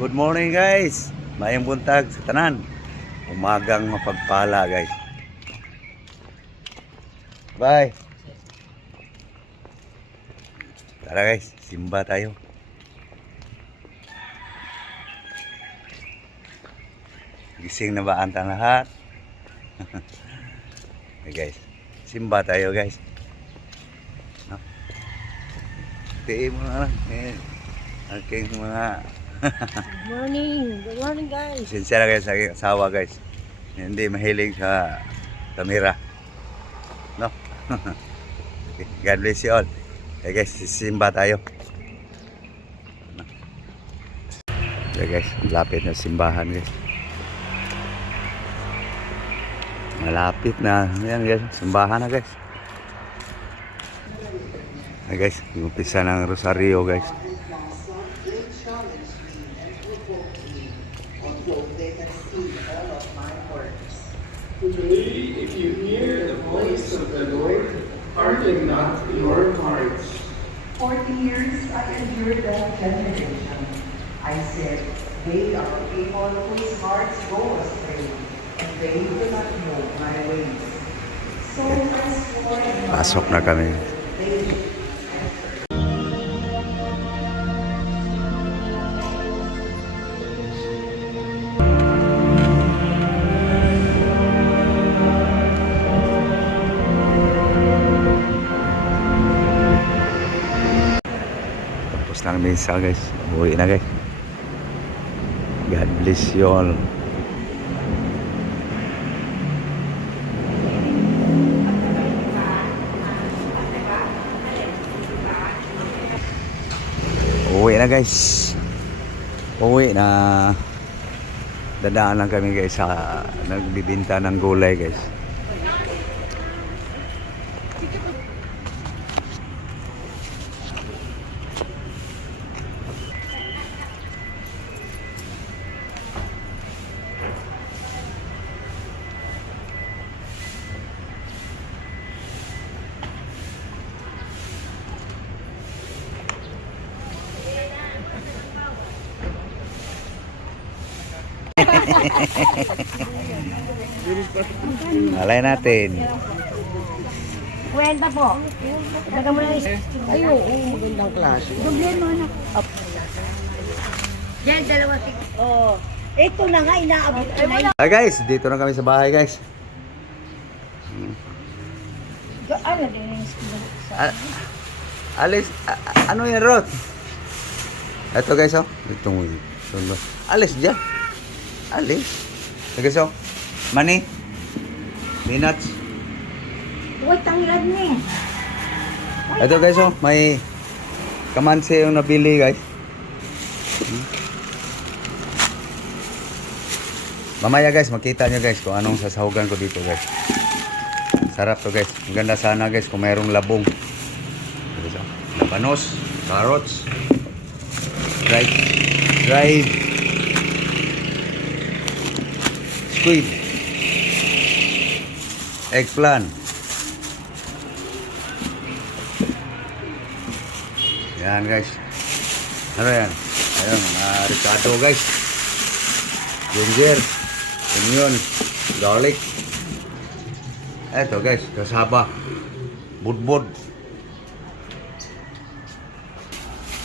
Good morning guys. Mayang buntag sa tanan. Umagang mapagpala guys. Bye. Tara guys, simba tayo. Gising na ba ang lahat? Okay guys, simba tayo guys. No? Tiin mo na lang. Aking mga Good morning guys. sincere guys sa aking asawa guys. Hindi mahilig sa kamera. No? Okay, God bless you all. Okay guys, simba tayo. Okay guys, lapit na simbahan guys. Malapit na. Ayan guys, simbahan na guys. Okay guys, umpisa ng rosaryo guys. Today, if you hear the voice of the Lord, harden not your hearts. 40 years I endured that generation. I said, they are people whose hearts go astray, and they do not know my ways. So I swore in my Pasok na kami. they Tapos ng misa guys. Uwi na guys. God bless you all. Uwi na guys. Uwi na. Dadaan lang kami guys sa nagbibinta ng gulay guys. Alay natin. Kwenta po. Taga mo lang ayo, magandang klase. Doble mo na. Diyan dalawa. Oh. Ito na nga inaabot ko na. Hi guys, dito na kami sa bahay guys. Ano din yung Alis, ano yan Rod? Ito guys oh. Itong alis dyan. Alis. Ito guys oh. Money. Peanuts. Uy, tanglad ni. Ito guys oh. May kamansi yung nabili guys. Mamaya guys, makita nyo guys kung anong sasahugan ko dito guys. Sarap to guys. Ang ganda sana guys kung mayroong labong. Labanos, carrots, dried squid, eggplant. Yan guys. Ano yan? Ayun, ricado guys. Ginger, onion, garlic. Eto guys, kasaba. Budbud.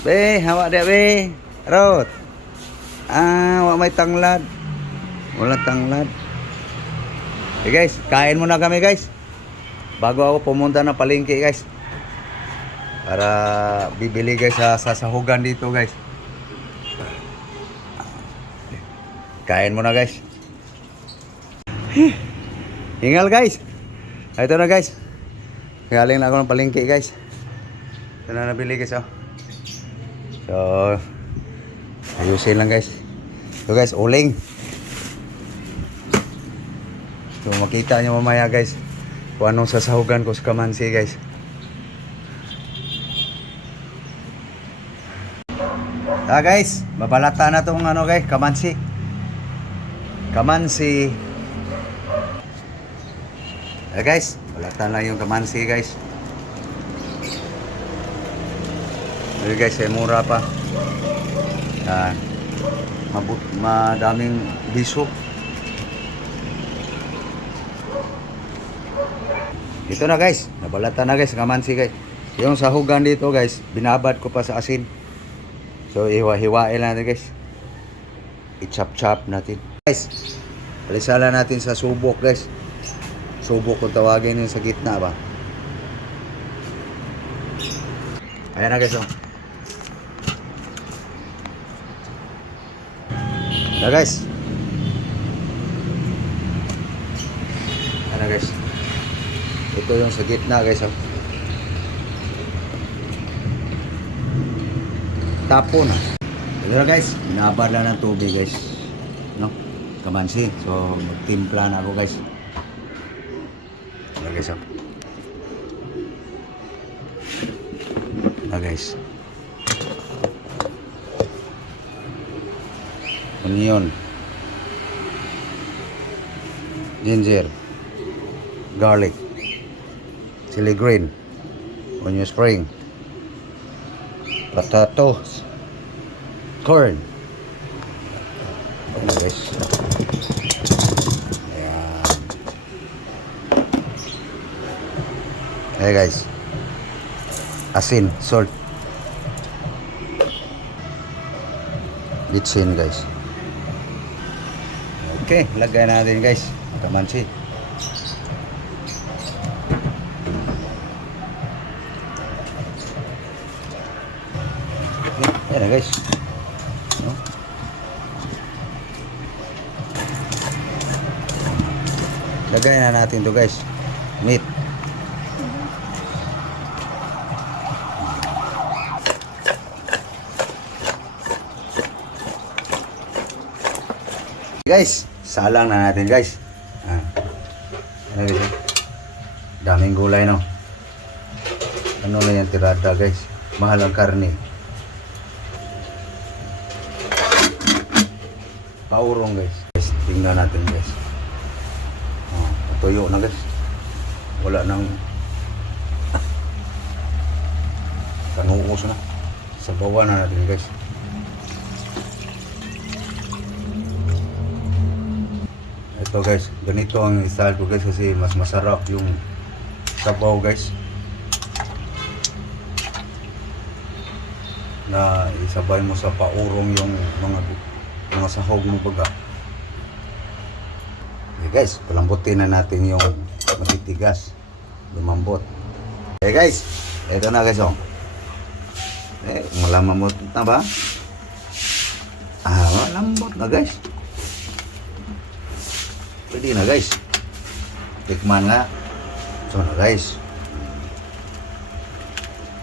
Be, hawa dia be. Rod. Wala may tanglad. Wala tanglad. Okay guys, kain muna kami guys. Bago ako pumunta ng palengke guys. Para bibili guys sa sasahugan dito guys. Kain muna guys. Hingal guys. Ito na guys. Galing na ako ng palengke guys. Ito na nabili guys oh. So, ayusin lang guys. So guys, uling. So makita nyo mamaya guys kung anong sasahugan ko sa kamansi guys. Guys, babalata na tong ano guys, kamansi. Kamansi. Guys, balatan lang yung kamansi guys. Guys, mura pa. madaming bisok. Ito na guys, nabalatan na guys, kamansi guys. Yung sahugan dito guys, binabad ko pa sa asin. So hiwa-hiwain natin guys. I-chop-chop natin. Guys, palisala natin sa subok guys. Subok kung tawagin yun sa gitna ba. Ayan na guys oh. Ayan guys. Ayan na guys. Ito yung sa gitna guys oh. Tapo na. Ito na guys. Binabad na ng tubig guys. No? Kamansi. So magtimpla na ako guys. Ayan guys oh. Ayan guys. Onion. Ginger. Garlic. Chili green, onion spring, potatoes, corn. Ayan guys. Ayan. Ayan guys. Asin, salt. Bitsin guys. Okay, lagay natin guys. Kamansi. Ayan na guys. No? Lagay na natin to guys. Meat. Guys, salang na natin guys. Ano guys? Daming gulay no. Ano na yung tirada guys? Mahal ang karne. Paurong guys. Guys, tingnan natin guys. Tuyo na guys. Wala nang kanuos na. Sabawan na natin guys. Ito guys, ganito ang style ko guys kasi mas masarap yung sabaw guys. Na isabay mo sa paurong yung mga sahog mo baga. Okay guys, palambutin na natin yung matitigas. Lumambot. Okay guys, ito na guys oh. Malaman mo na ba? Malambot na guys. Pwede na guys. Tikman nga. Ito na guys.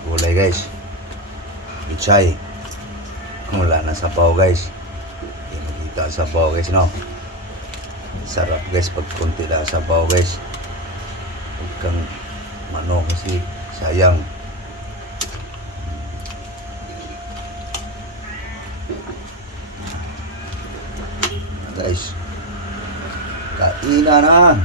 Gulay guys. Ichay. Wala na sabaw guys. Hindi makita ang sabaw guys no. Sarap guys pag kunti na sabaw guys. Huwag kang manok kasi sayang. Guys. Kainan na.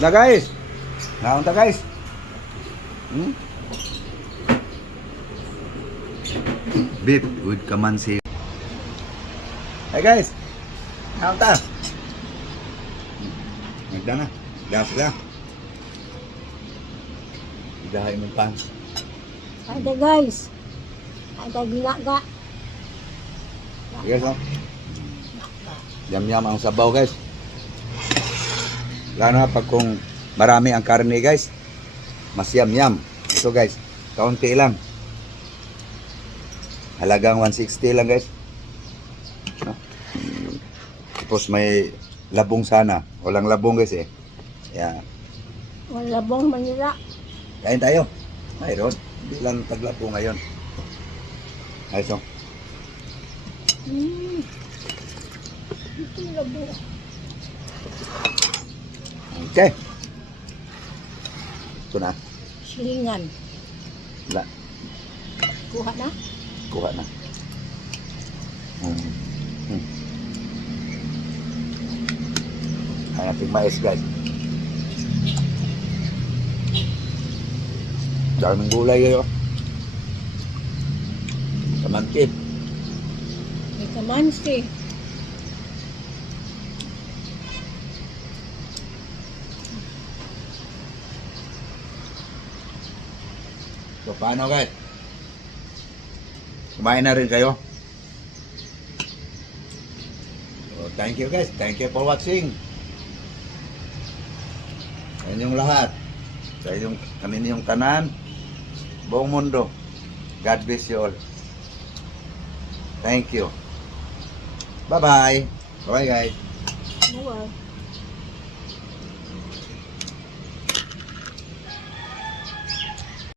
Na guys. Naunta guys. Beef with kamansi. Hey guys. Naunta. Nagda na. Gas lang. Igahay mo pa. Ada guys. Ada ginaga. Guys, oh. Yam-yam ang sabaw guys. Lalo na pag kung marami ang karne guys. Mas yam-yam. Ito guys, kaunti lang. Halagang 160 lang guys. No? Tapos may labong sana. Walang labong guys eh. Yan. Wala bong Manila. Kain tayo. Mayroon. Hindi lang taglabo ngayon. Ayos oh. Ito labo. Okay. Ito na. Silingan. Wala. Kuha na. Kuha na. Ay, ating mais guys. Daming gulay kayo. Kamangkit. May kamansi. So, paano guys? Kumain na rin kayo? So, thank you guys. Thank you for watching. Sa inyong lahat. Sa inyong, kaninyong tanan. Buong mundo. God bless you all. Thank you. Bye-bye. Bye-bye guys. Ano ba?